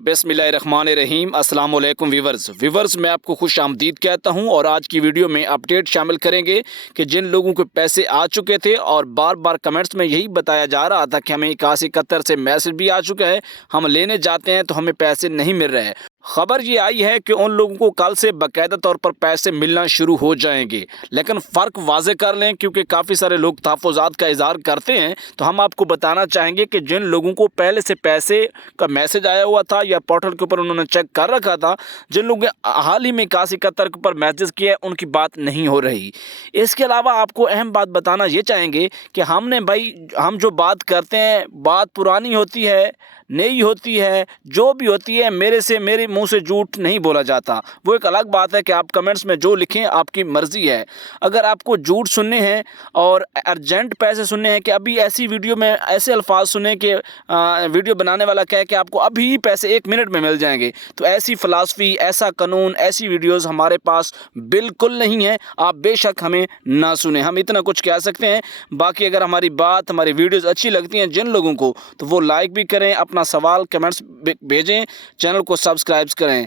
बिस्मिल्लाहिर्रहमानिर्रहीम। अस्सलाम वालेकुम व्यूवर्स मैं आपको खुश आमदीद कहता हूं और आज की वीडियो में अपडेट शामिल करेंगे कि जिन लोगों को पैसे आ चुके थे और बार बार कमेंट्स में यही बताया जा रहा था कि हमें 81 से मैसेज भी आ चुका है, हम लेने जाते हैं तो हमें पैसे नहीं मिल रहे हैं। खबर ये आई है कि उन लोगों को कल से बाकायदा तौर पर पैसे मिलना शुरू हो जाएंगे, लेकिन फ़र्क वाज़े कर लें क्योंकि काफ़ी सारे लोग तहफ़्फ़ुज़ात का इज़हार करते हैं। तो हम आपको बताना चाहेंगे कि जिन लोगों को पहले से पैसे का मैसेज आया हुआ था या पोर्टल के ऊपर उन्होंने चेक कर रखा था, जिन लोगों ने हाल ही में 81 के ऊपर मैसेज किया है, उनकी बात नहीं हो रही। इसके अलावा आपको अहम बात बताना ये चाहेंगे कि हम जो बात करते हैं, बात पुरानी होती है, नई होती है, जो भी होती है, मेरे मुंह से झूठ नहीं बोला जाता। वो एक अलग बात है कि आप कमेंट्स में जो लिखें आपकी मर्ज़ी है। अगर आपको झूठ सुनने हैं और अर्जेंट पैसे सुनने हैं कि अभी ऐसी वीडियो में ऐसे अल्फाज सुने कि वीडियो बनाने वाला कहे कि आपको अभी ही पैसे 1 मिनट में मिल जाएंगे, तो ऐसी फ़िलासफ़ी, ऐसा कानून, ऐसी वीडियोज़ हमारे पास बिल्कुल नहीं है। आप बेशक हमें ना सुने, हम इतना कुछ कह सकते हैं। बाकी अगर हमारी वीडियोज़ अच्छी लगती हैं जिन लोगों को, तो वो लाइक भी करें, अपना सवाल कमेंट्स भेजें, चैनल को सब्सक्राइब करें।